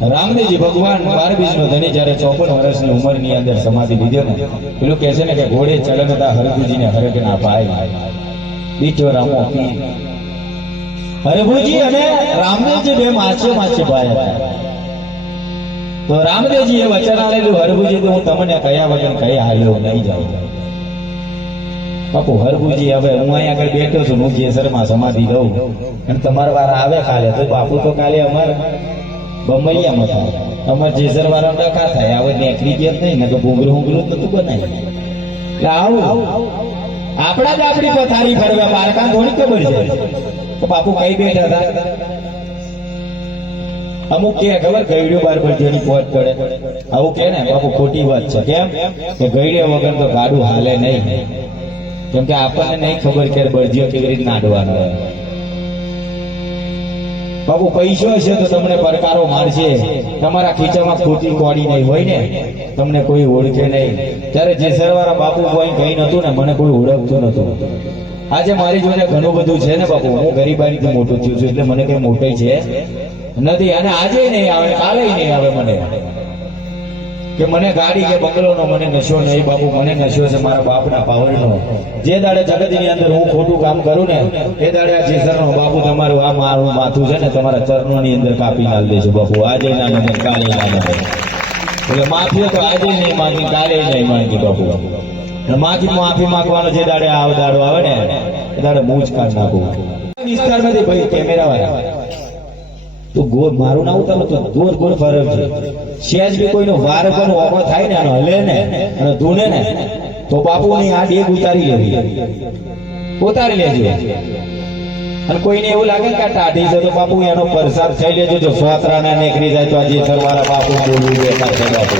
રામદેવજી ભગવાન 12 બીજનો ધણી જ્યારે 54 વર્ષની ઉંમરની અંદર સમાધિ લીધો ને, પેલું કહે છે ને કે ઘોડે ચલનતા હરભુજીને હરકના ભાઈ બીજો રામો હરભુજી અને રામદેવજી બે માછે ભાઈ હતા. તો રામદેવજી એ વચન આલેલું, હરભુજી તો હું તમને કયા વગર કઈ હાલ્યો નહીં જાઉં. બાપુ હરભુજી, હવે હું અહીંયા આગળ બેઠો છું, હું જેસરમાં સમાધિ લઉં અને તમારા વાર આવે કાલે, તો બાપુ તો કાલે અમારે બમૈયામાં થાય, અમારે જેસર વાળા ડખા થાય. હવે નેકરી ગેત નહીં ને તો ભૂંગરું હુંગરું નતું બનાવી. એટલે આવું આપણા જ આપણી પથારી ફરવા પારકા થોડી ખબર છે તો બાપુ કઈ બેઠા હતા. અમુક કે ખબર ગયડ્યો બાર જેની પોત પડે, આવું કે ને બાપુ ખોટી વાત છે. કેમ કે ગયડ્યા વગર તો ગાડું હાલે નહીં, કેમ કે આપણને નહીં ખબર કે બળજીઓ કેવી રીતે નાડવાનો. બાપુ પૈસો હશે તો તમને પડકારો મારશે, તમારા ખીચામાં ખોટી કોડી નહીં હોય ને, તમને કોઈ ઓળખે નહીં. ત્યારે જેસર વાળા બાપુ કોઈ કઈ નતું ને, મને કોઈ ઓળખતું નતું. આજે મારી જોડે ઘણું બધું છે ને બાપુ, હું ગરીબાઈથી મોટું થયું છું, એટલે મને કઈ મોટી છે નથી. અને આજે નહીં આવે, કાલે નહીં આવે મને કે મને ગાડી કે બંગલોનો મને નશો નહીં. બાપુ મને નશો છે મારા બાપના પાવરનો. જે દાડે જગતની અંદર હું ખોટું કામ કરું ને, એ દાડે આ જેસરનો બાપુ તમારું આ મારું માથું છે ને તમારા ચરણોની અંદર કાપી નાલ દેશે બાપુ. આજે ના મને કાલે ના મને, એટલે માફી તો આજે નહીં માંગી, કાલે નહીં માંગી બાપુ. માફી માંગવાનો જે દાડે આવ દાડો આવે ને, એ દાડે મૂંઝ કાઢ નાખું. વિસ્તારમાંથી ભાઈ કેમેરા વાળા તો ગોળ મારું ના ઉતારો તો ગોળ ફરક છે. સેજ બી કોઈનો વાર પણ ઓકો થાય ને, આનો હલે ને અને ધૂને ને, તો બાપુની આ ડેગ ઉતારી લેજો. અને કોઈને એવું લાગે કે આ ટાઢી છે તો બાપુ એનો પ્રસાદ થઈ લેજો. જો સોતરા ના નીકળી જાય તો આ જેસર વાળા બાપુ બોલવું બેકાર છે બાપુ.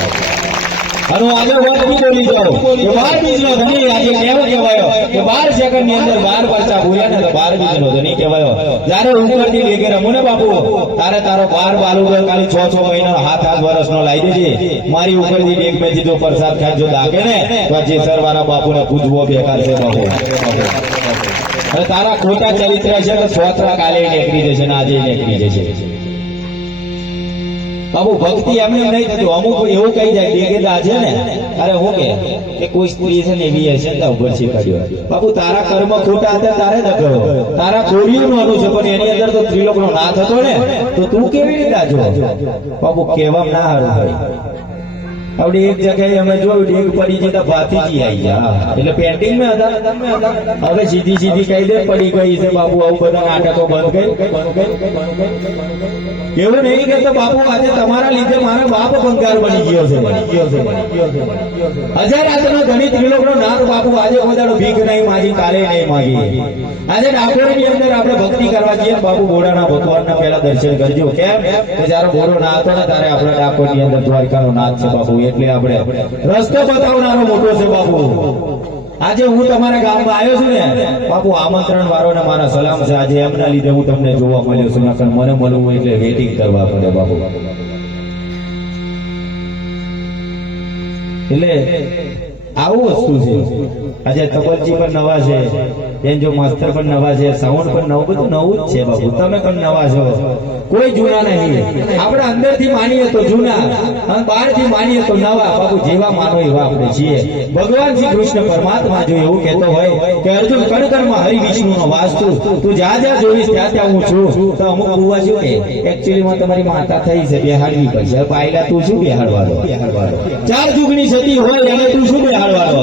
અને આગળ વાત બી બોલી જાઓ કે 12 બીજનો ધણી આજે કેવો કહેવાયો કે 12 સેકન્ડ ની અંદર 12 પરચા બોલ્યા ને તો 12 બીજનો ધણી કહેવાયો. જયારે ઉપરથી ડેગે રમું ને બાપુ, તારે તારો 12 બાલુડો ખાલી 6 મહિનાનો 7 વર્ષનો લાવી દેજે. મારી ઉપરથી ડેગ મેં જીધો પ્રસાદ ખાઈ જો દાગે ને તો આ જેસર વાળા બાપુને પૂજવો બેકાર છે બાપુ. અને તારા ખોટા ચરિત્ર છે તો સોતરા કાલે નીકળી જશે ને આજે નીકળી જશે બાપુ. ભક્તિ એમને નહીં થતું. અમુક એવું કહી જાય બેગેદા છે ને, અરે હું કે કોઈ સ્ત્રી છે ને એવી હશે ને ઉપર શીખાડ્યો. બાપુ તારા કર્મ ખોટા હતા તારે ન કરો, તારા કોળીઓનું હતું છે પણ એની અંદર તો ત્રિલોકનો નાથ હતો ને, તો તું કેવી રીતે આજો બાપુ. કહેવા ના હારું ભાઈ. આપણે એક જગ્યાએ અમે જોયું ડેગ પડી જતા ભાતીજી આવી ગયા, એટલે પેન્ટિંગ માં હતા. હવે સીધી કહી દે પડી ગઈ છે બાપુ. આવું બધા નાટકો બંધ કરી. એવું નહીં કે બાપુ આજે તમારા લીધે મારો બાપ બંગાર બની ગયો છે. હજાર રાતનો ધણી ત્રિલોકનો નાથ બાપુ આજે કોદાડો ભીખ નહીં માગી, કાલે નહીં માગી. આજે ડાકોરની અંદર આપણે ભક્તિ કરવા જઈએ બાપુ, બોડાના ભગવાનના પહેલા દર્શન કરજો. કેમ કે જયારે બોડો ના હતો ને ત્યારે આપણે ડાકોરની અંદર દ્વારકાનો નાથ છે બાપુ, એટલે આપણે રસ્તો બતાવનારો મોટો છે બાપુ. આજે હું તમારા ગામમાં આવ્યો છું ને બાપુ, આમંત્રણ વાળો ને મારા સલામ છે. આજે એમના લીધે હું તમને જોવા મળ્યો છું, નકર મને મળવું એટલે વેઇટિંગ કરવા પડે બાપુ. એટલે આવું વસ્તુ છે. આજે તબલજી પણ નવા છે, એન્જો માસ્ટર પણ નવા છે, સાઉન્ડ પણ નવું, બધું નવું જ છે બાપુ. તમે પણ નવા છો, કોઈ જૂના નહીં. આપણે અંદર થી માનીએ તો જૂના અને બહાર થી માનીએ તો નવા બાપુ. જેવા માનો એવા આપણે છીએ. ભગવાન શ્રી કૃષ્ણ પરમાત્મા જો એવું કહેતો હોય કે અર્જુન કણકણમાં હરિ વિષ્ણુ નો વાસ તું જ્યાં જોઈશ ત્યાં હું છું. તો અમુક બુવા શું કે એકચ્યુઅલી માં તમારી માતા થઈ છે, બેહાડવી પડશે. પાયલા તું શું બેહાડવાનો? 4 જુગની સતી હોય એને તું શું બેહાડવાનો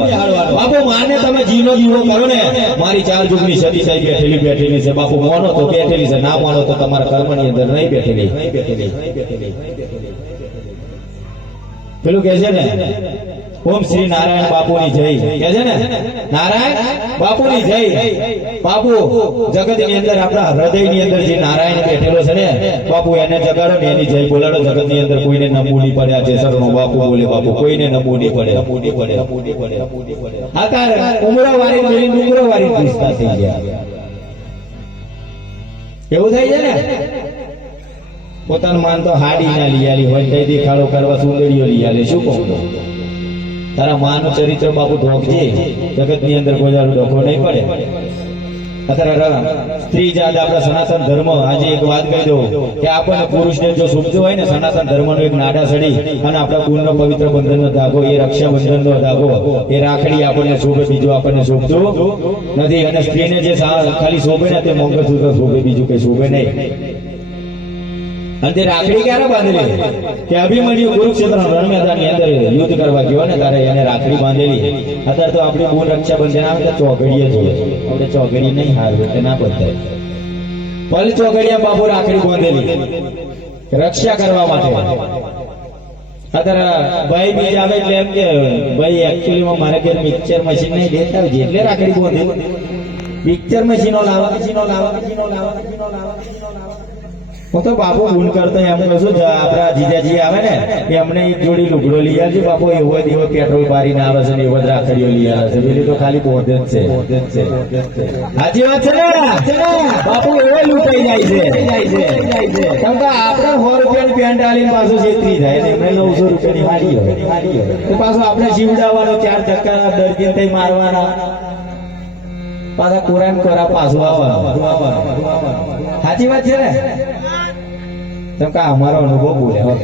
બાપુ? માને તમે જીનો જીવો કરો ને, મારી 4 જુગની સતી થઈ બેઠેલી છે બાપુ. માનો તો બેઠેલી છે, ના માનો તો તમારા કર્મની અંદર નહીં બેઠેલી. પેલું કે છે ને ઓમ શ્રી નારાયણ બાપુની જય, કે છે ને નારાયણ બાપુની જય. બાપુ જગત ની અંદર આપણા હૃદય ની અંદર જે નારાયણ બેઠેલો છે ને બાપુ, એને જગાડો ને એની જય બોલાડો. જગત ની અંદર કોઈને નમવું નહીં પડે. આ જેસરનો બાપુ બોલે બાપુ, કોઈને નમવું નહીં પડે. અત્યારે ઉમરા વાળી મેલી ડુંગરો વાળી પૂછતા થઈ ગયા. એવું થઈ જાય ને. પોતાનું માન તો હાડી ના લીયાલી હોય, તે દેખાડો કરવા સુંદરીઓ લીયાલે. શું કહું? તારા માનું ચરિત્ર બાપુ ઢોકજે, જગત ની અંદર કોઈ ડખો નહીં પડે. અત્યારે સ્ત્રી જાત આપણા સનાતન ધર્મ આજે એક વાત કહી દઉં કે આપણને પુરુષને જો શોભતું હોય ને સનાતન ધર્મનો એક નાડા સડી અને આપણા કુળનો પવિત્ર બંધનનો ધાગો એ રક્ષાબંધનનો ધાગો એ રાખડી આપણને શોભે, બીજું આપણને શોભતું નથી. અને સ્ત્રીને જે ખાલી શોભે ને તે મંગળસૂત્ર શોભે, બીજું કઈ શોભે નહીં. અને તે રાખડી ક્યારે બાંધેલી કે અભિમન્યુ કુરુક્ષેત્ર રણ મેદાનની અંદર યુદ્ધ કરવા ગયો ને તારે એને રાખડી બાંધેલી. અત્યારે તો આપણી બોલ રક્ષાબંધન આવે તો ચોઘડીએ જોઈએ, આપણે ચોઘડી નહીં હારું એટલે ના બંધાય. પલ ચોઘડિયા બાપુ રાખડી બાંધેલી રક્ષા કરવા માટે. અત્યારે ભાઈ બીજ આવે એટલે એમ કે ભાઈ એકચ્યુઅલીમાં મારે ઘેર મિક્સર મશીન નહીં દેતા આવજે એટલે રાખડી બાંધેલી. મિક્સર મશીનો લાવવા હું તો બાપુ ભૂલ કરતો એમ કહું છું આપડા જીજાજી આવે ને એમને એક જોડી લુગડો લઈ આવજો બાપુ, એવો એવો પેટ્રોલ બારીને આવે છે ને એવો જ રાખડીઓ લઈ આવે છે. પેલી તો ખાલી બોધે જ છે. સાચી વાત છે ને બાપુ, એવો લૂંટાઈ જાય છે. કેમ કે આપણે 100 રૂપિયાની પેન્ટ આલીને પાછું છેતરી જાય ને એમને 900 રૂપિયાની હારી હોય તો પાછું આપણે શીવડાવવાનો 4 ધક્કા દર્દી થઈ મારવાના, પાછા કોરામ કોરા પાછું આવવાનું. સાચી વાત છે ને? કેમ કે અમારો અનુભવ બોલ્યા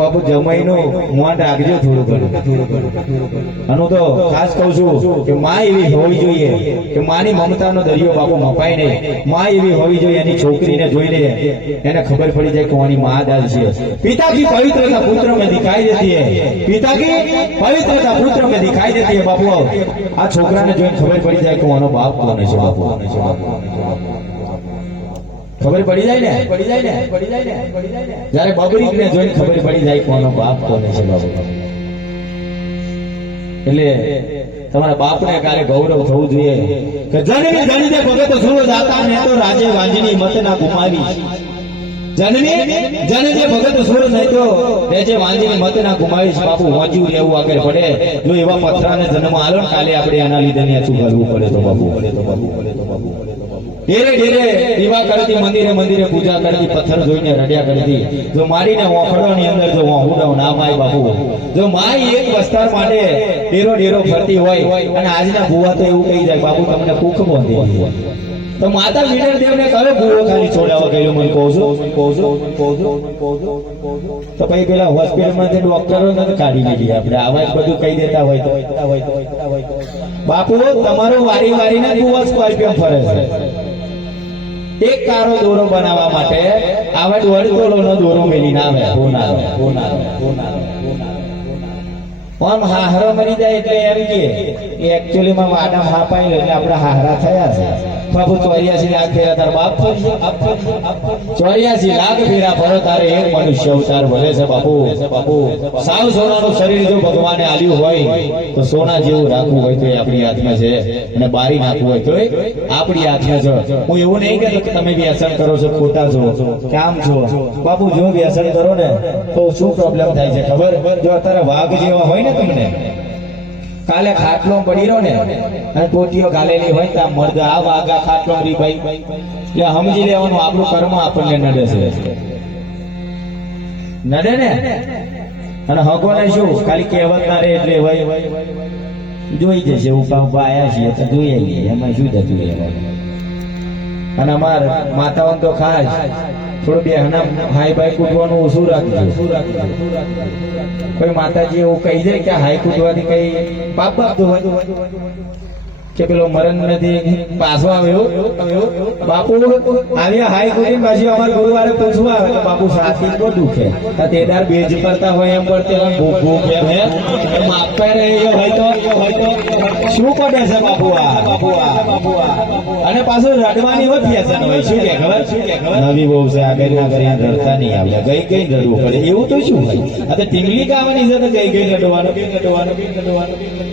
બાપુ જમાઈનું મોન રાખજો થોડું ઘણું. અને તો ખાસ કહું છું કે માં એવી હોવી જોઈએ કે માની મમતાનો દરિયો બાપુ મપાય નહીં. માં એવી હોવી જોઈએ એની છોકરીને જોઈને એને ખબર પડી જાય કોની માં દાલ છે. પિતા કી પવિत्रता पुत्र में दिखाई देती है, पिता की पवित्रता पुत्र में दिखाई देती है. બાપુ આ છોકરાને જોઈને ખબર પડી જાય કે આનો બાપ કોને છે. બાપુ ખબર પડી જાય ને જયારે બબરીક ને જોઈને ખબર પડી જાય કોનો બાપ કોને છે. બાપુ એટલે તમારા બાપને કાલે ગૌરવ થવું જોઈએ કે જનની જનીને ભગત સુરો દાતા ને તો રાજે વાંજની મત ના ગુમાવી. જનની જનને ભગત સુર નહીં તો રેજે વાંજની મત ના ગુમાવીશ. બાપુ વાંજ્યું રહેવું આગળ પડે. જો એવા પથરાને જન્મ આલો ને કાલે આપણે એના લીધે શું કરવું પડે તો બાપુ ધીરે ધીરે દીવા કરતી મંદિરે પૂજા કરતી પથ્થર જોઈને રડ્યા કરતી. જો મારીને ઓખડોની અંદર જો હુડાવ ના માય બાપુ, જો માય એક વસ્તાર માટે ડેરો ફરતી હોય અને આજના ભુવા તો એવું કહી જાય બાપુ તમને કુખ બાંધી તો માતા વિનર દેવને કયો ભૂવો ખાલી છોડાવવા ગયો મને કહું છું. તો પછી પેલા હોસ્પિટલમાંથી ડોક્ટરો ને કાઢી લીધી આપણે આવા બધું કહી દેતા હોય તો બાપુ તમારો વારી વારીને ભૂવા સ્કોર્પિયો ફરે છે. એક કારો દોરો બનાવવા માટે આવા 1.5 તોલાનો દોરો મેલીને આવે. આમ હાહરો મરી જાય એટલે એમ કે એકચ્યુઅલીમાં વાડા હા પાઈ એટલે આપણે હાહરા થયા છે. બાપુ 84 લાખ ફેરા તાર બાપ 84 લાખ ફેરા ફરો તારે એક મનુષ્ય અવતાર ભલે છે. બાપુ સાવ સોનાનું શરીર જો ભગવાને આલ્યું હોય તો સોના જેવું રાખવું હોય તો આપણી હાથમાં છે અને બારી નાખવું હોય તો આપણી હાથમાં છે. હું એવું નહીં કહેતો કે તમે વ્યસન કરો છો ખોટા છો કામ છો. બાપુ જો વ્યસન કરો ને તો શું પ્રોબ્લેમ થાય છે ખબર? જો અત્યારે વાઘ જેવા હોય ને તમને કાલે ખાટલો પડી રહ્યો ને અને ટોટીઓ ગાલેલી હોય તો મર્દ આ વાગા ખાટલો રી ભાઈ એટલે સમજી લેવાનું આપણું કર્મ આપણને નડે છે. નડે ને અને હકો ને શું ખાલી કહેવત ના રે એટલે જોઈ જશે ઉપા આયા છીએ તો જોઈએ લઈએ એમાં શું થતું રહેવાનું. અને અમાર માતાઓ તો ખાસ થોડું બેહના હાઈ બાઈ કૂટવાનું ઓછું રાખજો. કોઈ માતાજી એવું કહી જાય કે હાઈ કૂટવાથી કઈ પાપ ધોવાય કે પેલો મરણ નથી પાછો આવ્યો બાપુ આવ્યા હાઈ કૂટી પાછી અમારે ગુરુવારે પૂછવા આવે કે બાપુ સાથી તો દુખે તેદાર બેજ કરતા હોય એમ પડતે ભૂખ એમ હે માપતા રહે હોય તો શું પડે છે બાપુ આ અને પાછું રડવાની હોય ફેશન હોય. શું કે ખબર નવી બહુ છે આગળ ના કરી રડતા નહીં આવે ગઈ રડવું પડે એવું તો શું હોય? આ તો ટીંગલી ગાવાની છે તો ગઈ રડવાનું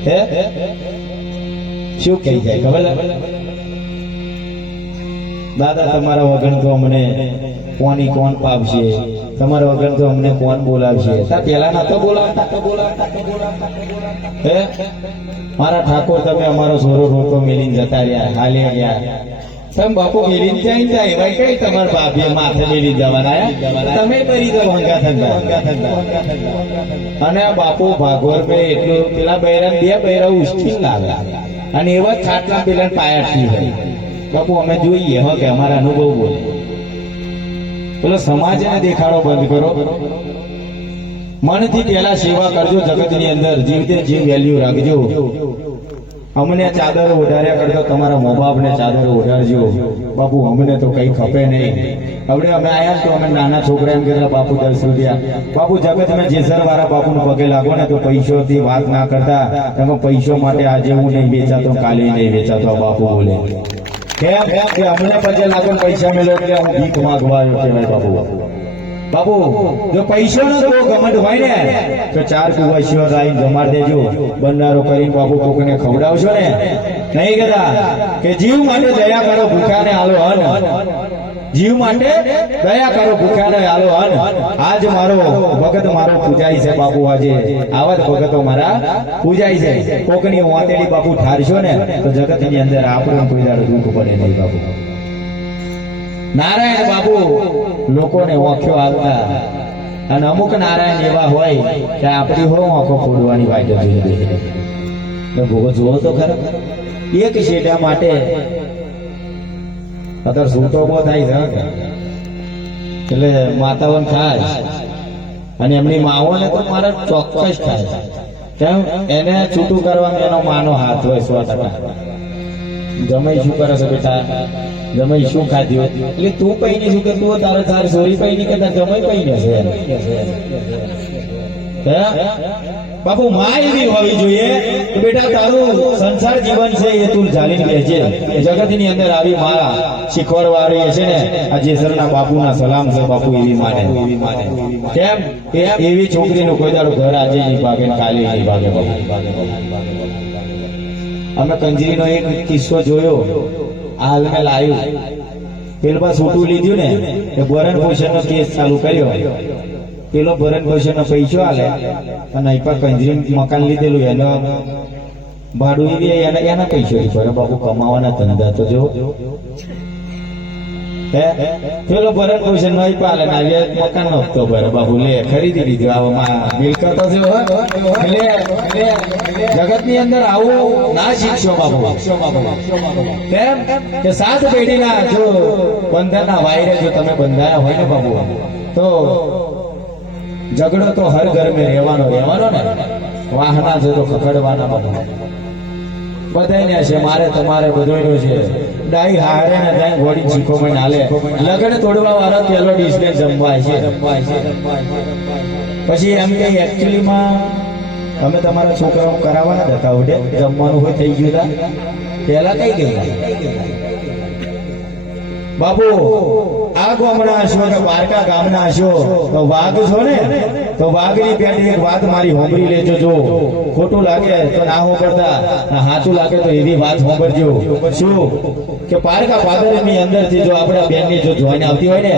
હે શું કહી જાય ખબર? દાદા તમારા વગર તો અમને કોની કોણ પાવશે, તમારા વગર તો અમને કોણ બોલાવશે. પેલા ના તો બોલાવતા હે મારા ઠાકોર તમે અમારો સોરો રોતો મેલીને જતા રહ્યા હાલે ગયા. તમે બાપુ મેલીને જાય જાય ભાઈ કઈ તમારા ભાભીએ માથે મેલી જવાના તમે કરી દો ભંગા થંગા. અને બાપુ ભાગવર ભાઈ એટલું પેલા બૈરા 2 બૈરા ઉસ્કી લાગે અને એવા જ ખાટલા પેલા પાયાથી હોય બાપુ અમે જોઈએ હો કે અમારા અનુભવ બોલે પેલો સમાજને દેખાડો બંધ કરો મનથી પેલા સેવા કરજો જગતની અંદર જીવતે જીવ વેલ્યુ રાખજો અમને ચાદર ઓઢાર્યા કરતો તમારા મા બાપને ચાદર ઓઢાડજો બાપુ અમને તો કઈ ખપે નહીં હવે અમે આયા તો અમે નાના છોકરા એમ કહેતા બાપુ 10 રૂપિયા બાપુ જગત મેં જેસર વાળા બાપુને પગે લાગો ને તો પૈસોથી વાત ના કરતા તમે પૈસો માટે આજે હું નહીં વેચાતો કાલે નહીં વેચાતો બાપુ બોલે કેમ કે અમને પગે લાગો પૈસા મેળવો એટલે હું ભીખ માંગવા આવ્યો કહેવાય બાપુ જો પૈસો નો તો ગમંડ હોય ને તો 4 કુવાસીઓ લાઈન જમાડ દેજો બંડારો કરીને બાપુ કોકને ખવડાવશો ને નહીં કહેતા કે જીવ માટે દયા કરો ભૂખ્યાને આલો અન્ન જીવ માટે દયા કરો ભૂખ્યાને આલો અન્ન આજ મારો ભગત મારો પૂજાય છે બાપુ આજે આવા જ ભગતો મારા પૂજાય છે કોકની વાતેડી બાપુ ઠારશો ને તો જગતની અંદર આપણને કોઈ દાડો દુઃખ પડે નહીં બાપુ નારાયણ બાપુ લોકોને ઓખ્યો આવતા અને અમુક નારાયણ એવા હોય કે આપણી હો આંખો ફોડવાની વાટ જોઈ દે ભોગો જોવો તો ખરો એક શેડા માટે અત્યારે સૂતો બહુ થાય છે એટલે માતાઓને ખાય અને એમની માઓને તો મારા ચોક્કસ થાય કેમ એને છૂટું કરવામાં એનો માનો હાથ હોય 100% જમાઈ શું કરે છે બેટા જમાઈ શું ખાધ્યું એટલે તું પૈની શું કે તું તારે તાર સોરી પૈની કે તાર જમાઈ પૈને છે બાપુ માં એવી હોવી જોઈએ તો બેટા તારું સંસાર જીવન છે એ તું જાળીને રહેજે જગતની અંદર આવી માં શીખવાડવાળી છે ને આ જેસરના બાપુના સલામ છે બાપુ એવી માને કેમ એવી છોકરીનું કોઈ દાડો ઘર આજે નહીં ભાગે કાલે નહીં ભાગે અમે કંજરીનો એક કિસ્સો જોયો હાલ મેં લાવ્યું પેલમાં છૂટું લીધું ને એ ભરણ પોષણનો કેસ ચાલુ કર્યો પેલો ભરણ પોષણનો પૈસો આલે અને અહીં કંજરી મકાન લીધેલું એનો ભાડું એના પૈસો ભરે બાપુ કમાવાના ધંધા તો જો પેલો ભરણ પોષણ નહીં પાલે ને મકાન નો હપ્તો ભરે બાપુ લે ખરીદી લીધું આવામાં મિલકતો છે જગત ની અંદર આવું ના શીખશો બાપુ કેમ કે 7 પેઢીના જો બંધનના વાયરે જો તમે બંધાયા હોય ને બાપુ તો ઝઘડો તો હર ઘર મેં રહેવાનો ને વાહના છે તો ખખડવાના બાપુ બધાને છે મારે તમારે બધોયનો છે ડાઈ હારે ને ડાઈ ગોડી ચીખો માં હાલે લગન તોડવા વાળા પેલો ડિસ્પ્લે જમવાય છે પછી એમ કે એક્ચ્યુઅલી માં તમે તમારા છોકરાઓ કરાવવાના જ હતા ઉડે જમવાનું હોય થઈ ગયું પેલા કઈ ગયું બાપુ આ ગામના હશો કે બારકા ગામના હશો તો વાઘ છો ને તો વાઘની પેટે એક વાત મારી હોંભરી લેજો જો ખોટું લાગે તો ના હોંભરતા સાચું લાગે તો એવી વાત હોંભરજો શું કે પારકા પાદરની અંદર થી જો આપણા બેનની જો જોઈન આવતી હોય ને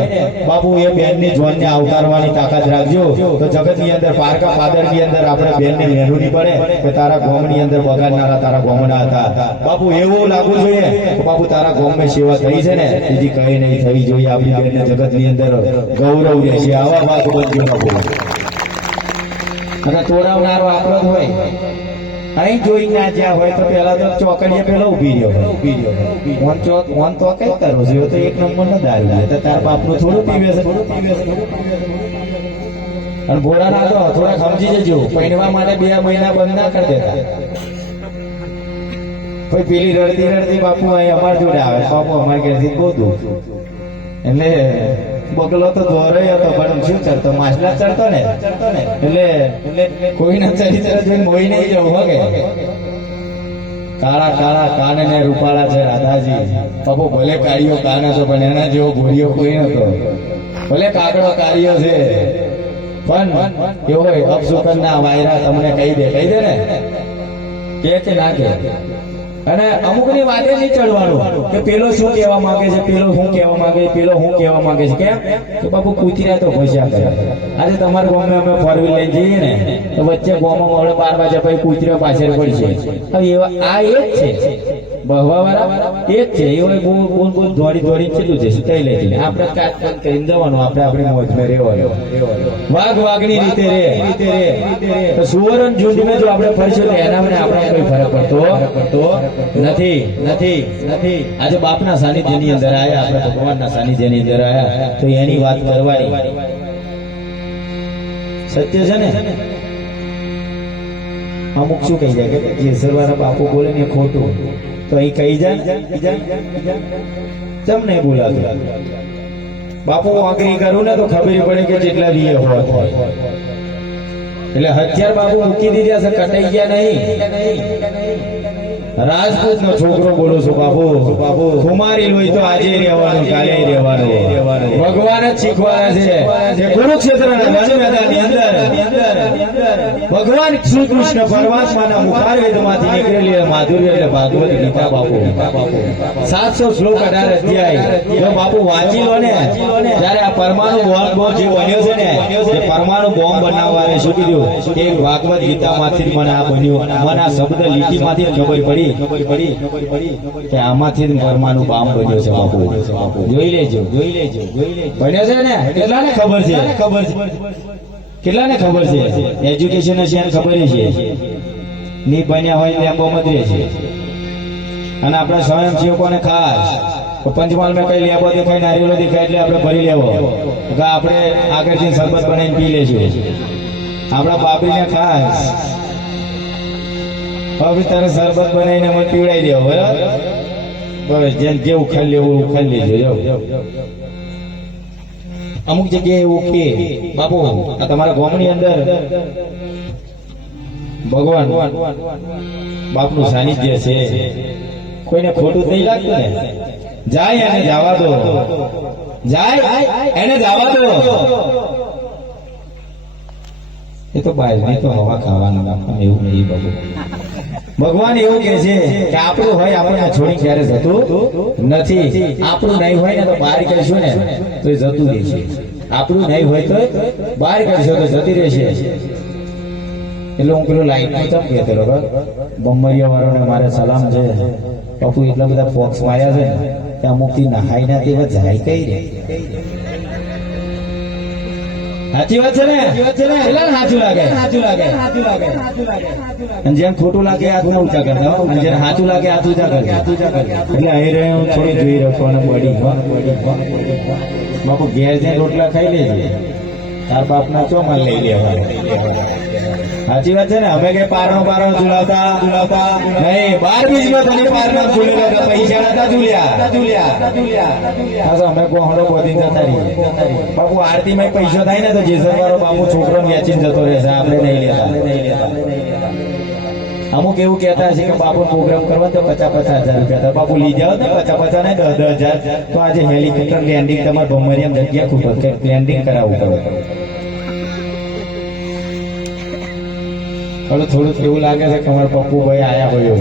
બાપુ એ બેનની જોઈનને આવકારવાની તાકાત રાખજો તો જગતની અંદર પારકા પાદરની અંદર આપણા બેનની મહેરુની પડે કે તારા ગામની અંદર બગાડનારા તારા ગામના હતા બાપુ એવું લાગવું જોઈએ કે બાપુ તારા ગામમાં સેવા થઈ છે ને બીજી કઈ નહીં થવી જોઈએ આપણી બેનને જગતની અંદર ગૌરવ રહેશે આવા વાત બોલજો બાપુ અને તોડાવનારો આપણો જ હોય અહીં જોઈ ના જ્યાં હોય તો પેલા તો ચોકડીએ પેલા ઉભી રહ્યો ઓન તો કઈ કરો છો તો એક નંબર નો દારૂ લે તો તાર બાપનું થોડું પીવે છે અને ભોળાના તો થોડા સમજી જજો પહેરવા માટે 2 મહિના બંધ ના કરી દેતા કોઈ પેલી રડતી બાપુ અહીં અમાર જોડે આવે બાપુ અમારે ઘેરથી બહુ દુઃખ એટલે બગલો તો દોરે હતો પણ શું ચડતો માછલા ચડતો ને એટલે કોઈના ચરિત્ર જોઈને મોઈ નહીં જવું હોગે કાળા કાળા કાન ને રૂપાળા છે રાધાજી બાપુ ભલે કાળીઓ કાન હતો પણ એના જેવો ભૂરીઓ કોઈ નતો ભલે કાગડો કાળીઓ છે પણ એવો અપસુકન ના વાયરા તમને કહી દે ને કે ના કે અને અમુક ની વાતે નહીં ચડવાનું કે પેલો શું કહેવા માંગે છે પેલો શું કહેવા માંગે પેલો શું કહેવા માંગે છે કેમ કે બાપુ કૂતર્યા તો ઘોસ્યા કરે આજે તમારા ગામમાં અમે 4 વ્હીલ લઈને જઈએ ને તો વચ્ચે ગામમાં મળે 12 વાગ્યા પછી કૂતર્યો પાછળ પડશે હવે એવા આ એ જ છે બહવા વાળા એ જ છે. એવા બહુ દોડી કેટલું છે સુતાઈ લે છે. આપણે કાટ કાટ કરીને જવાનું, આપણે આપણી મોજમાં રહેવાનું. વાઘ વાઘની રીતે રે તો સુવર્ણ ઝુંડમાં જો આપણે ફરશું તો એના મને આપણે કોઈ ફરક પડતો નથી. આજે બાપના સાનિધ્યની અંદર આયા, આપણે ભગવાનના સાનિધ્યની અંદર આયા તો એની વાત કરવાની સત્ય છે ને. અમુક શું કહી જાય કે જે સરવાળા બાપુ બોલે ને ખોટું, તો અહીં કહી જાય તમને બોલાતું બાપુ આંકરી કરું ને તો ખબર પડે કે જેટલા રીએ હોવા થાય. એટલે હથિયાર બાપુ મૂકી દીધા છે, કટાઈ ગયા નહીં. રાજપૂત નો છોકરો બોલું છું બાપુ. કુમારી હોય તો આજે રહેવાનું, કાલે રહેવાનું. ભગવાન જ શીખવાડે છે. કુરુક્ષેત્રના રણમેદાનની અંદર ભગવાન શ્રી કૃષ્ણ પરમાત્માના મુખારવેદમાંથી નીકળેલી માધુર્ય એટલે ભાગવત ગીતા બાપુ. 700 શ્લોક 18 અધ્યાય જો બાપુ વાંચી લો ને. જયારે આ પરમાણુ બોમ્બ જે બન્યો છે ને, એ પરમાણુ બોમ્બ બનાવવાને શું કીધું કે ભાગવત ગીતામાંથી મને આ બન્યું. મને આ શબ્દ લીટીમાંથી ખબર પડી કે આમાંથી પરમાણુ બોમ્બ બન્યો છે બાપુ. જોઈ લેજો બન્યો છે ને. કેટલાને ખબર છે? કેટલાને ખબર છે? એજ્યુકેશન હશે એને ખબર છે. ની બન્યા હોય લેબોમાં જ રહે છે. અને આપણે સ્વયંસેવકોને ખાસ પંચમહાલમાં કઈ લેબો દેખાય, નારિયેળો દેખાય એટલે આપણે ભરી લેવો. આપણે આગળથી સરબત બનાવીને પી લેશું. આપણા બાપરીને ખાસ હવે તારે સરબત બનાવીને અમે પીવડાવી દેવો. બરાબર જેમ જેવું ખાઈ લેવું ખાઈ લેજો. અમુક જગ્યાએ એવું કે બાપુ આ તમારા ગામની અંદર ભગવાન બાપનું સાનિધ્ય છે, કોઈને ખોટું નહીં લાગતું ને? જાય એને જવા દો, એને જવા દો. એ તો બહારની તો હવા ખાવાનું એવું નહીં બાપુ. ભગવાન એવું કે છે કે આપણું હોય આપણને છોડી ક્યારે જતું નથી. આપણું નહીં હોય ને તો બહાર કરશું ને તો એ જતું રહેશે. આપણું નહીં હોય તો બહાર કરશો તો જતી રહેશે. એટલે હું પેલું લાઈટ નું ચમ કહેતો બમ્મરિયા વાળાને મારે સલામ છે. બાપુ એટલા બધા ફોક્સ માર્યા છે કે અમુક થી નહાઈ ના તેવા જાય કઈ રે. સાચી વાત છે ને? કેટલા સાચું લાગે? અને જેમ ખોટું લાગે હાથ ને ઊંચા કરતા, અને જેને સાચું લાગે હાથ ઊંચા કરતા. એટલે અહીં રહે હું થોડી જોઈ રહ્યો અને બડી બાપુ ઘેર જઈને રોટલા ખાઈ લેજે. તાર બાપ ના ચોમાલ લઈ લેવા. સાચી વાત છે ને? અમે કઈ પારણો ઝુલાવતા નહીં. 12 બીજમાં તને પારણો ઝુલેલા હતા, પૈસા નતા ઝુલ્યા. અમે કોહડો બોધી જતા રહીએ. બાપુ આરતી માં પૈસો થાય ને તો જેસર વાળો બાપુ છોકરો વેચીને જતો રહેશે. આપણે નહીં લેતા. અમુક એવું કહેતા હશે કે બાપુ પ્રોગ્રામ કરવા તો 50,000 રૂપિયા થાય. બાપુ લઈ જાઓ ને 50,000 ને 10,000. તો આજે હેલિકોપ્ટર લેન્ડિંગ તમારે ભમરિયામ જગ્યા ખૂટો કે લેન્ડિંગ કરાવવું પડે. થોડું એવું લાગે છે કે અમારા પપ્પુભાઈ આયા હોય.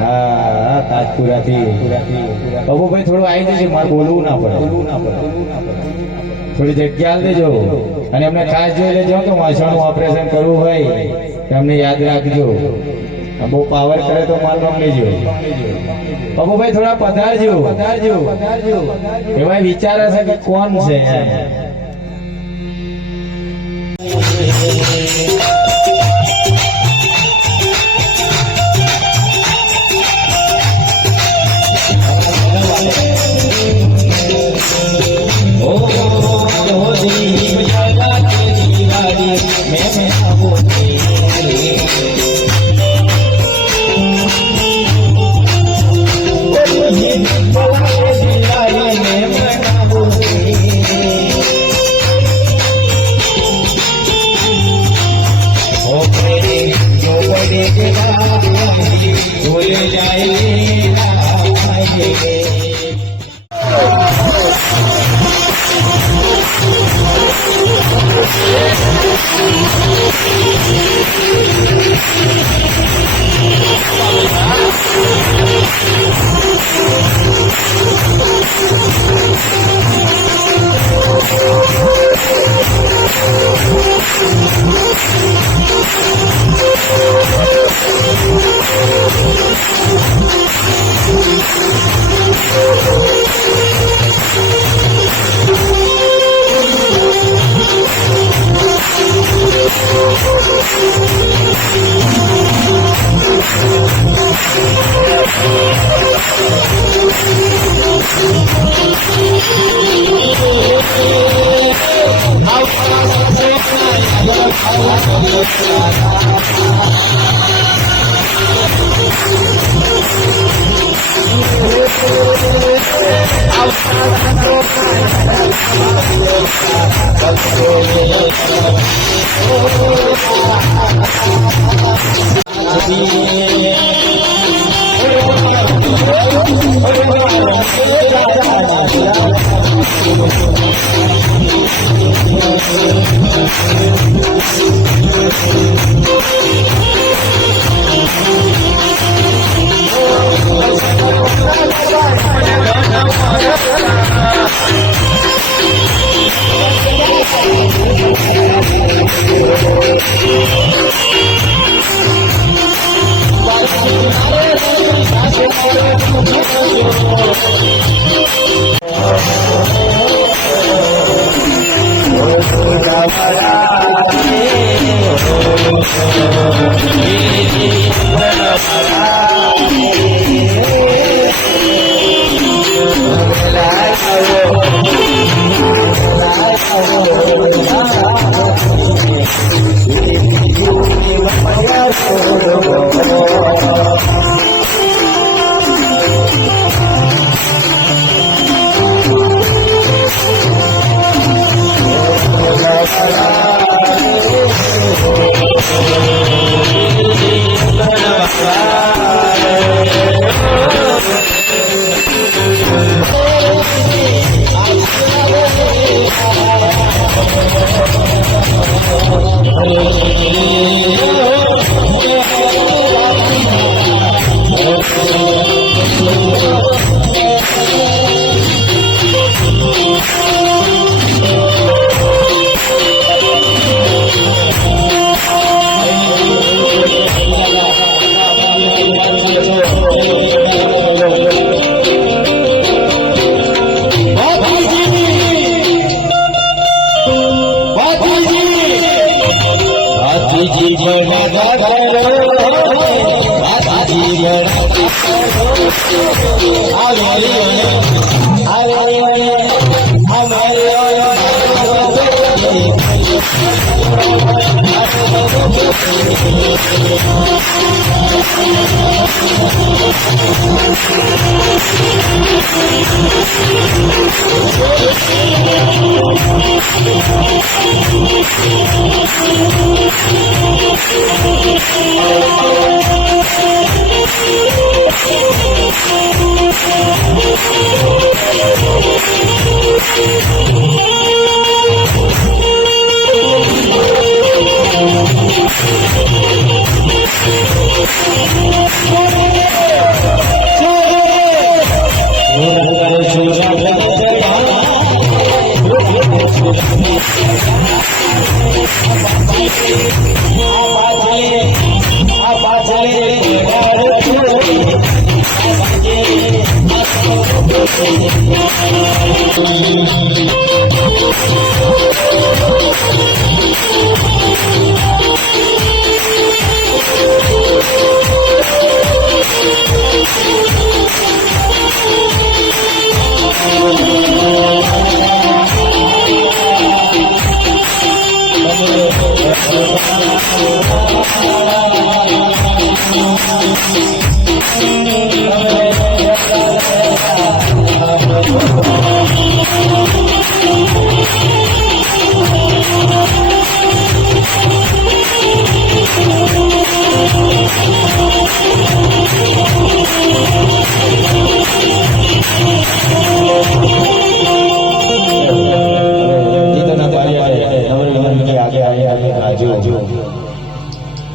હા તાજપુરાથી પપ્પુભાઈ થોડું આવી જશે. મારે બોલવું ના પડે. થોડી જગ્યા દેજો અને એમને ખાસ જોઈ લેજો કે વાસણનું ઓપરેશન કરવું હોય એમને યાદ રાખજો. બહુ પાવર કરે તો માલ રમ લેજો. પપ્પુભાઈ થોડા પધારજો. એવા વિચારે છે કે કોણ છે.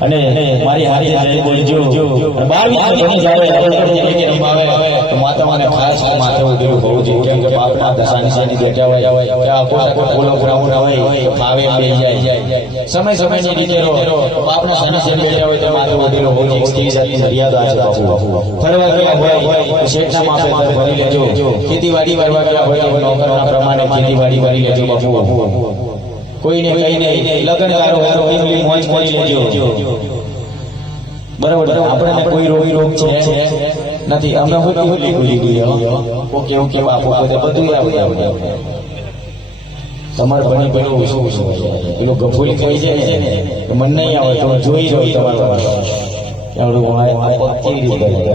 અને મારી હારી હારી બોલજો 12 બની જાય રમાવે તો માતાને ખાસ માથે ઉધેલું બહુ જ કેમ કે બાપના દશા નિશાની બેઠા હોય કે આખો બોલો ગ્રાઉન્ડ હોય આવે બે જાય સમય સમયની રીતે બાપના સાનિધ્ય બેઠા હોય તો માથે ઉધેલું બહુ જ સ્ત્રી જાતની મર્યાદા છે બાપુ ફરવા ગયા હોય શેઠના માપે ભરી લેજો ખેતીવાડી કરવા ગયા હોય નોકરના પ્રમાણે ખેતીવાડી ભરી લેજો બાપુ કોઈને કઈ નહીં લગ્ન કારો એમની મોજ મોજ લેજો બરાબર આપણે કોઈ રોગ છે નથી અમે ભૂલી ગયો ઓકે ઓકે બાપુ બધું આપણે તમારે બની પેલું પેલું ગફુલી કહી જાય ને તો મને નહીં આવે તો જોઈ રહ્યો તમારે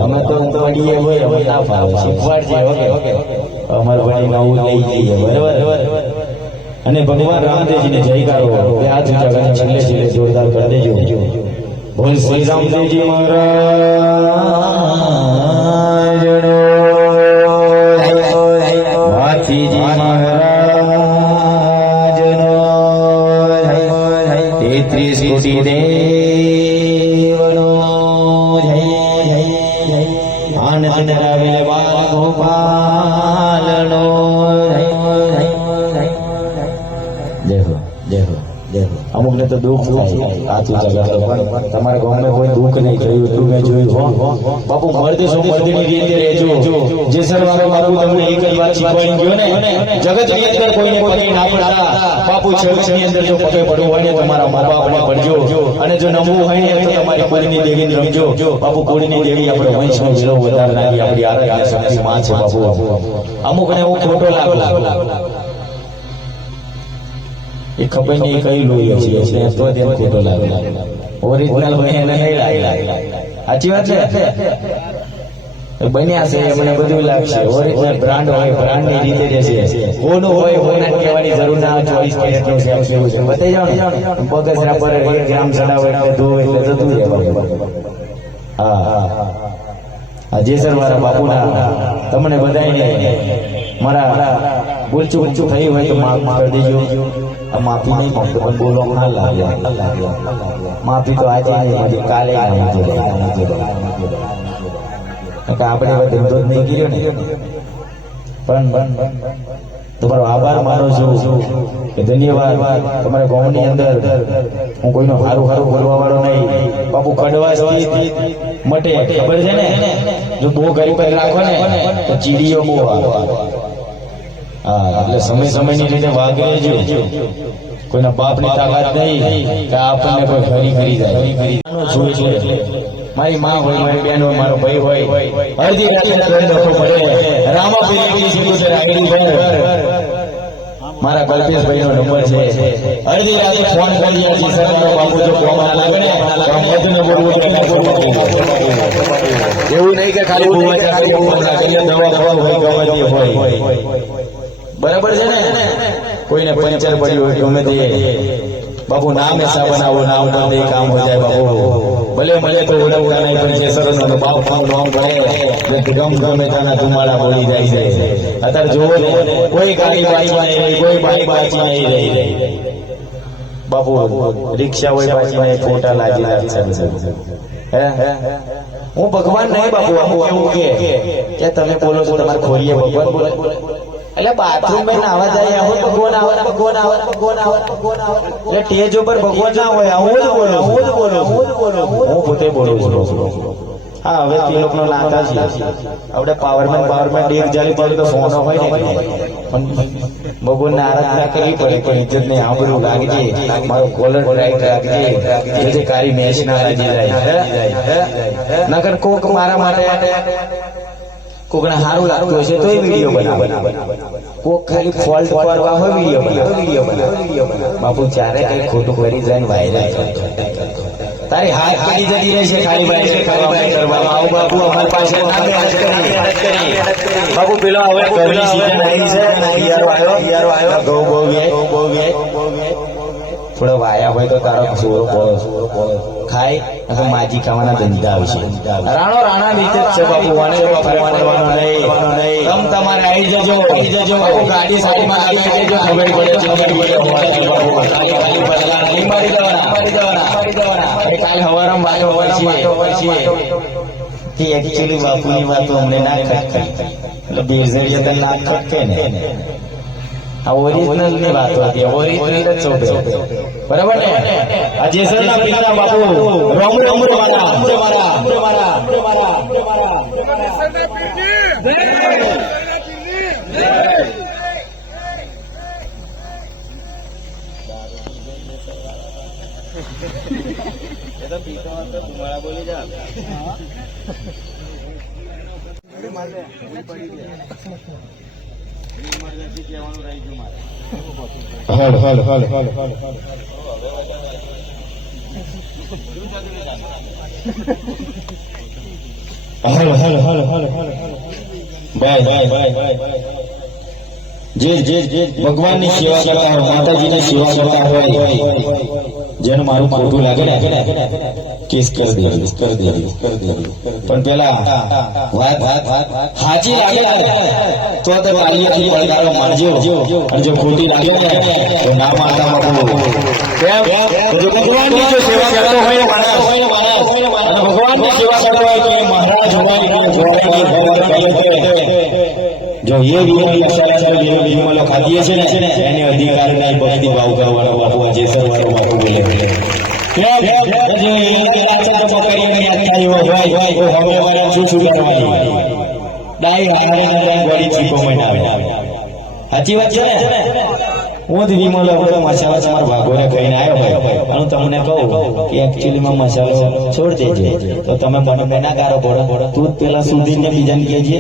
અમે તો પડીએ હોય અમે ના ફાવે શીખવાડજે ઓકે અમારે બની નવું લઈ જઈએ બરાબર અને ભગવાન રામદેવજીને જયકારો બે હાથ ઊંચા કરીને છેલ્લે છેલ્લે જોરદાર કરી દેજો બોલ શ્રી રામદેવજી મહારાજ હાથીજી મહારાજ 33 કોટી દેવનો આનંદ રાવેલ બાલ ગોપાલનો અમુક ને તો દુઃખ થાય તમારા ગામમાં કોઈ દુઃખ નહીં થયું એટલું મેં જોયું બાપુ મર્દ સમર્દની રીતે રહેજો જે સર બાપુ તમને એક જ વાત શીખવાડી ગયો ને જગત ની અંદર કોઈને પગે ના પડતા બાપુ ચર્ચની અંદર જો પગે પડવું હોય ને તમારા મા બાપને પડજો અને જો નમવું હોય ને તો તમારી કોળીની દેવીને રમજો બાપુ કોળીની દેવી આપણે વંશનો જીલો વધારનારી આપણી આરાધ્ય શક્તિ માં છે બાપુ અમુક ને હું ખોટો લાગુ એ ખબર નહીં કઈ લોહી છે એટલે તો તેમ ખોટો લાગે ઓરિજિનલ હોય એને નહીં લાગે સાચી વાત છે બન્યા છે એમને બધું લાગશે ઓરિજિનલ બ્રાન્ડ હોય બ્રાન્ડ ની રીતે રહેશે કોનું હોય હોના કહેવાની જરૂર ના 24 કેરેટનું સેમ લેવું છે બતાઈ જાવ ને પગસરા પર 1 ગ્રામ ચડાવો એટલે ધોવ એટલે જતું રહેવાનું હા આ જેસર વાળા બાપુના તમને બધાને મારા બોલચું થયું હોય તો માફ કરી દેજો આ માફી નહીં માંગતો પણ બોલવા ના લાગે માફી તો આજે નહીં કાલે આપણે ધંધો જ નહીં કર્યો ને પણ તમારો આભાર માનું છું કે ધન્યવાદ તમારા ગામની અંદર હું કોઈનો સારું બોલવા વાળો નહીં બાપુ કડવાશથી મટે ખબર છે ને જો બહુ ગરીબ રાખો ને તો ચીડીઓ બહુ આવે હા એટલે સમયની રીતે વાગે રહેજો કોઈના બાપની તાકાત નહીં કે આપણને કોઈ ખરી જાય મારી માં હોય મારી બેન હોય મારો ભાઈ હોય અડધી રાતે પડે મારા કલ્પેશભાઈ નો નંબર છે અડધી રાતે ફોન કરી બાપુ જો કોમા લાગે ને એવું નહીં કે ખાલી દવા હોય બરાબર છે ને કોઈને પંચર પડ્યું હોય ગમે તે બાપુ નામ એસા બનાવો નામ બંધ કામ હો જાય બાપુ ભલે મળે તો ઓળખતા નહીં પણ જે સરસ બાપ નામ કરે ગમે તાના ધુમાડા બોલી જાય છે અત્યારે જોવો ને કોઈ ગાડી બાજી નહીં કોઈ બાઈ બાજી નહીં રહી બાપુ રિક્ષા હોય બાજી નહીં ફોટા લાગી હું ભગવાન નહીં બાપુ અમુક એવું કે તમે બોલો છો તમારે ખોલીએ ભગવાન બોલે એટલે બાથરૂમ માં નાવા જાય ભગવાન આવે એટલે સ્ટેજ ઉપર ભગવાન ના હોય હું જ બોલું હું પોતે બોલું છું હા હવે તે લોકો નાતા છે આપણે પાવરમેન ડેક જાલી પડે તો સોનો હોય ને પણ ભગવાન ને આરાધના કરવી પડે પણ ઇજ્જત ને આબરૂ લાગજે મારો કોલર રાઈટ રાખજે જે કારી મેચ ના લાગી જાય નકર કોક મારા માટે કોકને સારું લાગતું હશે તો વિડીયો બનાવે કોક ખાલી ફોલ્ટ કરવા હોય વિડીયો બનાવે બાપુ ચારે કઈ ખોટું કરી જાય વાયરલ તારી હાથ પડી જતી રહેશે ખાલી કરવા આવો બાપુ અમારી પાસે બાપુ પેલો હવે ગરમી સીઝન આવી છે યારો આવ્યો ઘઉં બહુ થોડો વાયા હોય તો તારો સોરો ખાય માજી ખાવાના ધંધા આવશે રાણા નીચે જ છે બાપુ ફરવાનો નહીં તમ તમારે આવી જજો ગાડી સાઈડમાં આવી જજો ખબર પડે કાલે હવારમ વાતો કે એકચ્યુઅલી બાપુની વાતો અમને ના ખટકે એટલે બેઝરિયા તો ના ખટકે ને આ ઓરિજિનલ ની વાતો હતી ઓરિજિનલ જ ચોપે બરાબર ને આ જેસરના પિતા બાપુ રોમ બોલી જા હલ હલ હલ હલ જે ભગવાનની સેવા કરતા હોય, માતાજીની સેવા કરતા હોય, જેને મારું ખોટું લાગે ને કેસ કરી દે. પણ પેલા વાત સાચી લાગે તો તે વાલીથી પડકારો મારજો, અને જો ખોટી લાગે ને તો ના મારતા મારવું. કેમ? જો ભગવાનની જો સેવા કરતો હોય માણસ, અને ભગવાનની સેવા કરતો હોય તો એ મહારાજ હોય જો એ વિમલો ખાધીએ છે ને એને અધિકાર નહીં ભક્તિ ભાવ કરવાનો. બાપુ જેસર વાળો બાપુ બોલે સાચી વાત છે ને. હું જ વિમલો મસાલા તમારા ભાગોને ખાઈને આવ્યો ભાઈ, અને તમને કહું કે એકચ્યુઅલીમાં મસાલો છોડ દેજે તો તમે મને ના ગારો પડે. તું જ પેલા સુધીને બીજાને કહેજે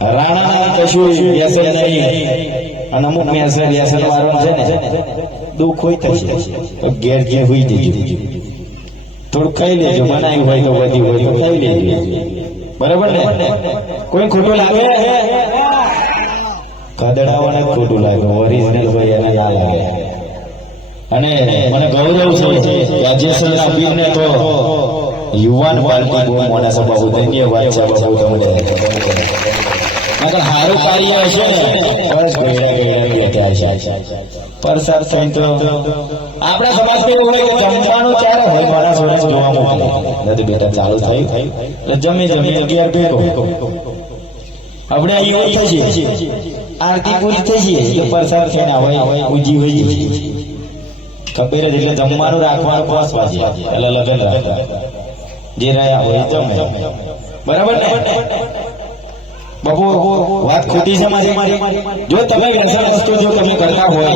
રાણા કશું વ્યસન નહીં, અને અમુક વ્યસન વાળો છે ને દુઃખ હોય થશે ઘેર ઘેર હોઈ દેજો, થોડું ખાઈ લેજો, બનાવ્યું હોય તો બધી હોય તો ખાઈ લેજો. બરાબર ને? કોઈ ખોટું લાગે કદડાવાને ખોટું લાગે, ઓરિજિનલ હોય એને ના લાગે. અને મને ગૌરવ છે રાજેશના પીરને તો યુવાન પાર્ટી બહુ મોટા છે બાબુ. ધન્યવાદ છે બાબુ તમને. સારું કાર્ય હશે ને બસ ગયડા પરસાદ થઈને તો આપણા સમાજમાં એવું હોય કે જમવાનું ક્યારે હોય મારા સોરસ જોવા મોકલે નથી બેટા ચાલુ થયું એટલે જમી 11 ભેગો આપણે અહીંયા થશે આરતી પૂરી થઈ છે પરસાદ થઈને આવે ઉજી હોય ખબર જ એટલે જમવાનું રાખવાનું 5 વાગે એટલે લગન રાખતા જે રહ્યા હોય જમે. બરાબર ને બાપુ? વાત ખોટી છે મારી. જો તમે વ્યસન વસ્તુ જો તમે કરતા હોય,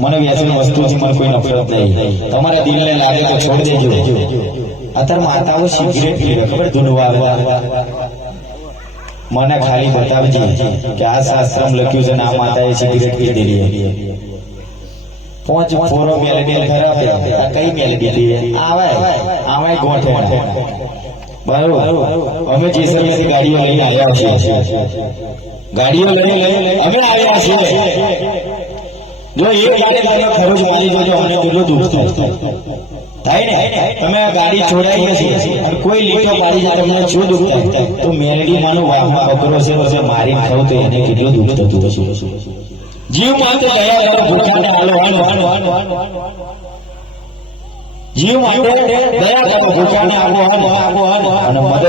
મને વ્યસન વસ્તુથી મને કોઈ નફરત નહીં, તમારા દિલને લાગે તો છોડ દેજો. અત્યારે માતાઓ સિગરેટ પીવે ખબર ધૂળવા, મને ખાલી બતાવજે કે આ શાસ્ત્રમાં લખ્યું છે ને આ માતાએ સિગરેટ પી દીધી. 5 ફોરો મેલેડી ખરાબ આ કઈ મેલેડી આવે ગોઠે. બરાબર? અમે જેસલમેરથી ગાડીઓ લઈને આવ્યા છીએ, ગાડીઓ લઈને અમે આવ્યા છીએ. જો એ ગાડી તમે ખરો જ મારી જોજો અમને કેટલું દુઃખ થાય ને. તમે આ ગાડી છોડાઈ નથી અને કોઈ લીટો ગાડી જાય તમને શું દુઃખ થાય? તો મેલડી માનો વાહમાં પકડો છે તો મારી ખાવ તો એને કેટલું દુઃખ થતું હશે. જીવ માટે દયા કરો, ભૂખાને હાલો જીવ માટે દયા કરો, ભૂખાને આપો અને મદદ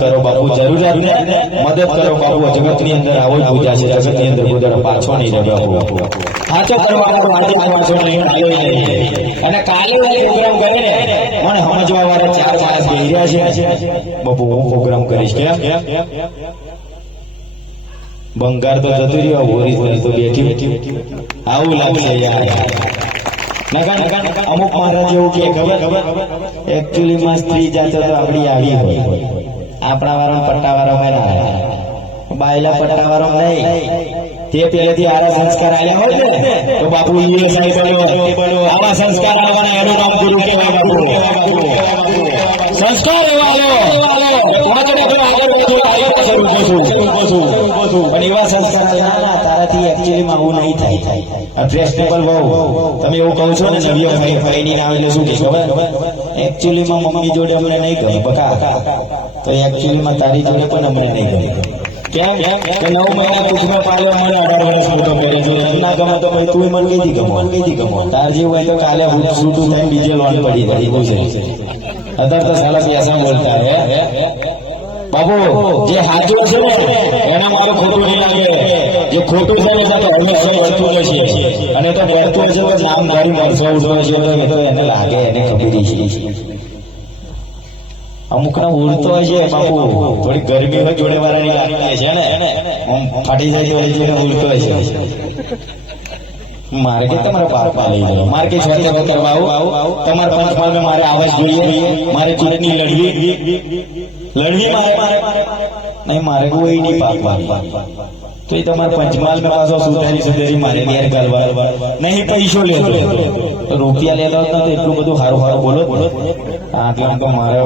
કરો બાપુ. જરૂરિયાત ને મદદ કરો બાપુ. જગતની અંદર આવો જ પૂજા છે, જગતની અંદર કોઈ પાછો નહીં રહે બાપુ. સાચો કરવાનો આજે પાછો નહીં આવ્યો નહીં. અને કાલે પ્રોગ્રામ કરે ને મને સમજવા વાળા 4 માણસ બેહી રહ્યા છે બાપુ. હું પ્રોગ્રામ કરીશ કેમ બંગાર તો જતું રહ્યો, ઓરિજિનલ તો બેઠી. આવું લાગશે યાર. અમુક મહારાજ એવું કે ખબર એકચ્યુઅલી માં સ્ત્રી જાતો તો આપડી આવી હોય, આપણા વાળા પટ્ટા વાળા બાયલા પટ્ટા વાળા નહીં. તે પહેલેથી આરા સંસ્કાર આવ્યા હોય ને તો બાપુ આવા સંસ્કાર આવવાના એનું નામ ગુરુ કહેવાય બાપુ. સંસ્કાર એવા પણ એવા સંસ્કાર તારાથી એકચ્યુઅલી માં આવું નહીં થાય. ફેશનેબલ બહુ તમે એવું કહો છો ને નવીઓ ફાઈની આવે એટલે શું કે ખબર એકચ્યુઅલી માં મમ્મી જોડે અમને નહીં ગમે બકા, તો એકચ્યુઅલી માં તારી જોડે પણ અમને નહીં ગમે. કેમ કે 9 મહિના કુટુંબ પાડ્યો, મને 18 વર્ષ મોટો કરે છે. ના ગમે તો ભાઈ તું મને કીધી ગમો તાર જેવું હોય તો કાલે હું છૂટું થઈને બીજે લોન પડી જાય એવું છે. અત્યારે તો સાલા પૈસા બોલતા હે બાબુ. જે હાજર છે ને એના મારે ખોટું નહીં લાગે, જે ખોટું છે ને તો હંમેશા વર્તું હશે, અને તો વર્તું હશે તો નામ ધારી મરસો ઉઠો હશે તો એને લાગે, એને ખબર છે. અમુક ના ઉડતો હશે બાપુ, થોડી ગરમી હોય જોડે વાળાની લાગી છે ને ફાટી જાય તો જોડે ઉડતો હશે. મારે કે તમારા બાપા લઈ જાઓ મારે કે સ્વાધ્યાય કરવા આવો તમારા પંચમહાલમાં મારે આવાજ જોઈએ મારે ચૂંટણી લડવી મારે નહીં મારે કોઈ નહીં પાકવાની તો એ તમારા પંચમહાલમાં પાછો સુધારી મારે ઘેર ગાલવા નહીં પૈસો લેતો રૂપિયા લેતો જ નથી એટલું બધું સારું સારું બોલો આટલા તો મારે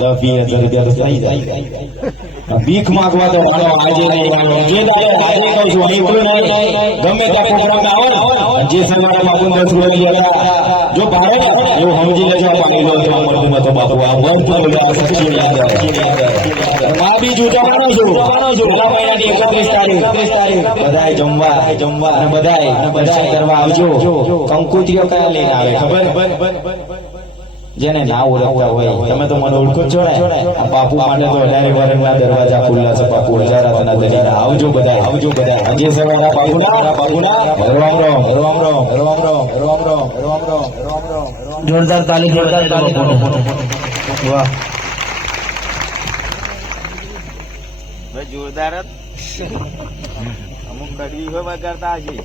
10-20 હજાર રૂપિયા તો થઈ જાય ભીખ માંગવા તો વાળો આજે નહીં જે દાડે આજે કહું છું અહીં કોઈ નહીં ગમે ત્યાં પ્રોગ્રામ આવે જે સવારે બાપુ 10 રૂપિયા જો ભાડે ને એવું સમજી લેજો પાણી લો તો મળતું નતો બાપુ આ વર્ત બોલ્યો આ સચ્ચી યાદ આવે માં બી જુટાવાનો છું પેલા મહિનાની 31 તારીખ બધાય જમવા અને બધાય દર્શન કરવા આવજો કંકોત્રીઓ કયા લઈને આવે ખબર જેને ના ઓળખતા હોય તમે તો મને ઓળખો છો ને આ બાપુ માટે તો 18 વર્ષના દરવાજા ખુલ્લા છે બાપુ હજારાતના દરિયા આવજો બધા આજે સવારે બાપુના રામ જોરદાર તાલી વાહ જોરદાર જ અમુક કડવી હોય વગાડતા હજી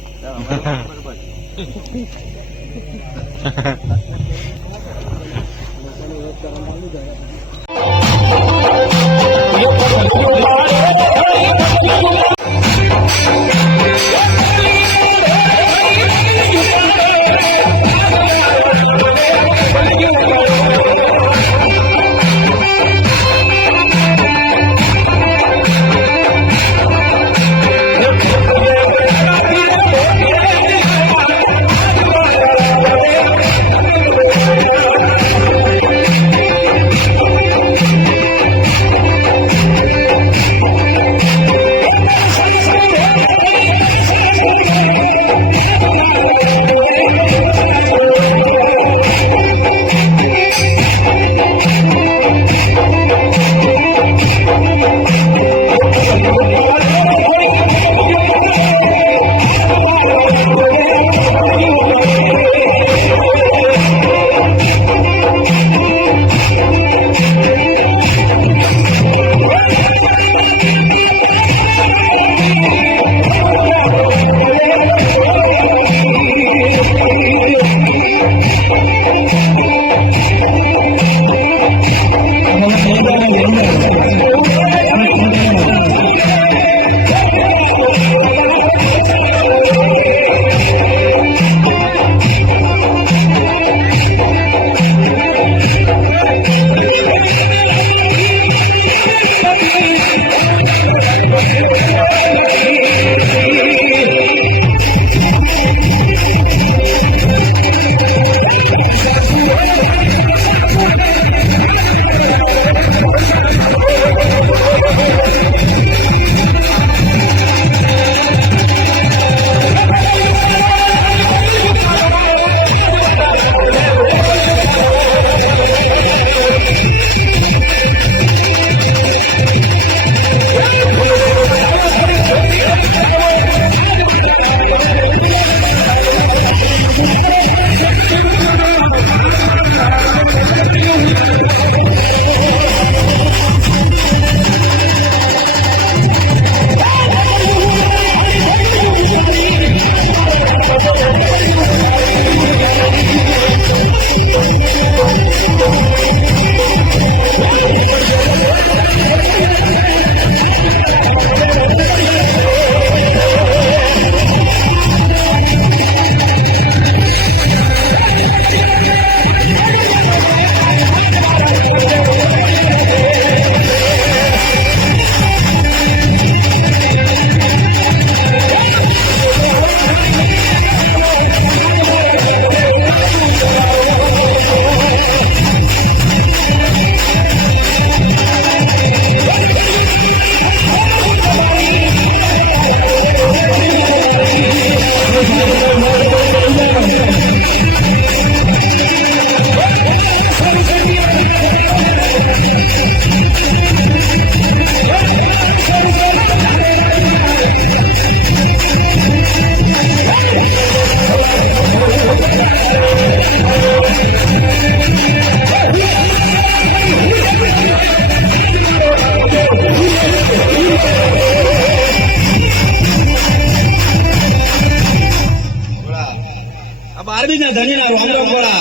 બારબીના ધણીના રામ રામ ગોળા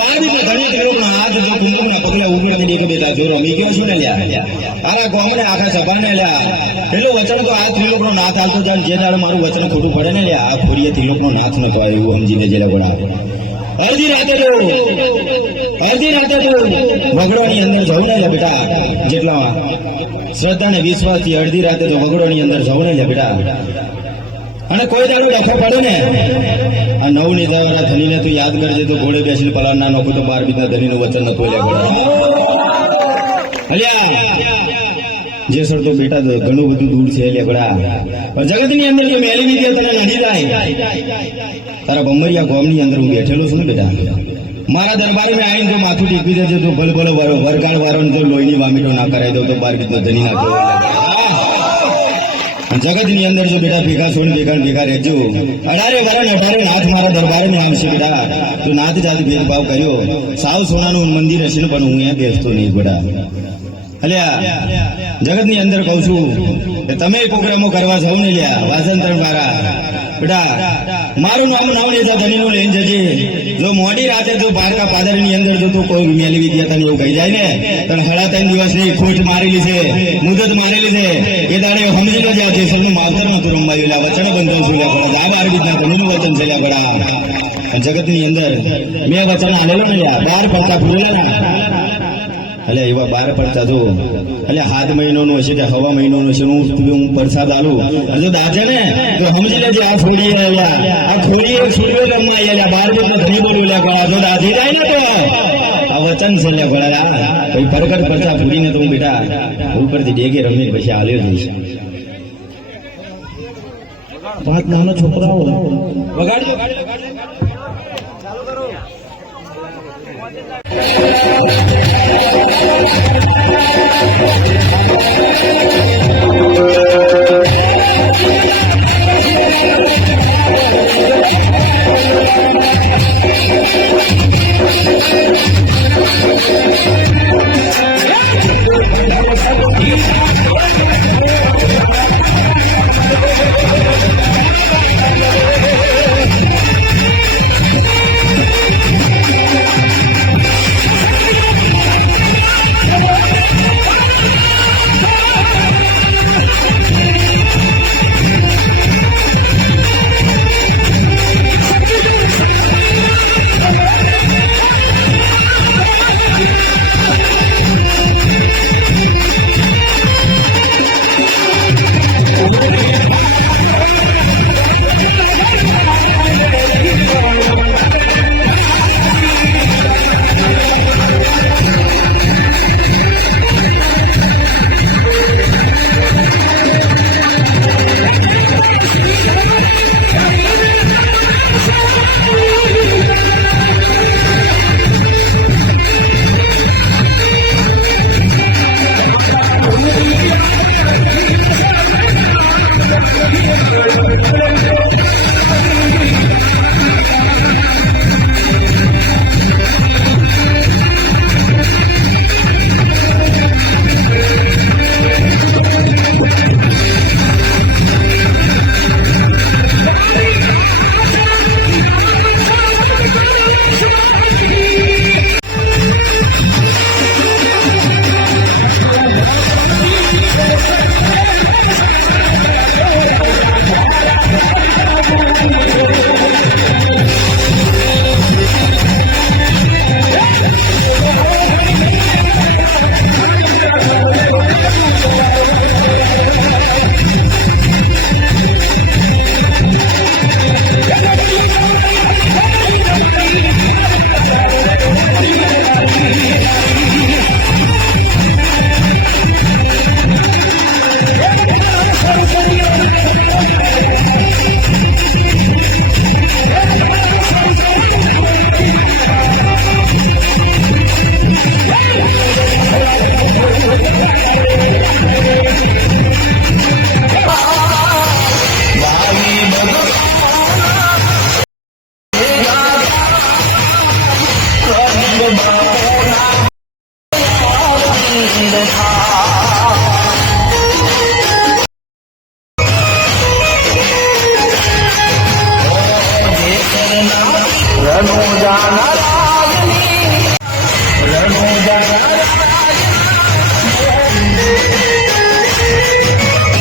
બારબીના ધણી ત્રિલોકનો હાથ જો કુંકુમના પગલા ઉગડતી દેખ બેટા જો રમી ગયો છું ને લ્યા આરા ગામને આખા સભાને લ્યા પેલું વચન તો આ ત્રિલોકનો નાથ આવતો જાય જે દાડે મારું વચન ખોટું પડે ને લ્યા આ ખોરીએ ત્રિલોકનો નાથ નતો આવ્યો એવું સમજી લેજે લે ગોળા અડધી રાતે જો વગડોની અંદર જવું ને લે બેટા જેટલા શ્રદ્ધા ને વિશ્વાસ થી અડધી રાતે જો વગડોની અંદર જવું ને લે બેટા અને કોઈ દાડો ડખો પડે ને આ નવ ની દવાના ધનીને તું યાદ કરજે તો ઘોડે બેસીને પલાણ ના નોખું તો 12 બીના ધનીનું વચન નતું લે અલ્યા જેસર તો બેટા ઘણું બધું દૂર છે લે ગોળા પણ જગતની અંદર જો મેલી વિદ્યા તને નડી જાય તારા ભમરિયા ગામની અંદર હું બેઠેલો છું ને બેટા મારા દરબારમાં આવીને જો માથું ટીપી દેજો તો ભલ ભલો વરગાડ વાળો જો લોહીની વામીટો ના કરાવી દઉં તો 12 બીનો ધની ના જગત ની અંદર જો બેટા ભેગા છોડ ભેગા રહેજો 18 નાથ મારા દરબારે ને આવશે બેટા તું નાથ જાતિ ભેદભાવ કર્યો સાવ સોનાનું મંદિર હશે ને પણ હું અહીંયા બેસતો નહીં ગોડા અલ્યા જગત ની અંદર કઉ છું કે તમે પ્રોગ્રામો કરવા જાવ ને લ્યા વાસંતર વાળા બેટા મારું નામ નેતા ધનીનું લઈને જજે જો મોડી રાતે જો પારકા પાદર ની અંદર જો કોઈ મેલી વિદ્યા તને એવું કહી જાય ને તને 3.5 દિવસ ની ખોટ મારેલી છે મુદત મારેલી છે એ દાડે સમજી લો જે સૌનું માવતર નતું રમવાયું લ્યા વચન બંધન છું લ્યા ગોળા જાય 12 બીજના ધનીનું વચન છે લ્યા ગોળા જગત ની અંદર મેં વચન આલેલો ને લ્યા 12 પડતા પૂરેલા એટલે એવા 12 પડતા જો એટલે 7 મહિનાનું હશે કે હવા મહિનાનું હશે હું પ્રસાદ આલું જો દાજે ને તો સમજી લેજે આ ખોડી આ ખોડી સૂર્ય રમવા 12 બીજના ધની બોલ્યું લે ગોળા જો દાજી જાય ને તો આ વચન છે લે ગોળા કોઈ ફરકટ પડતા પૂરીને તો હું બેટા ઉપરથી ડેગે રમીને પછી આલ્યો જઈશ 5 નાના છોકરાઓ વગાડજો ચાલુ કરો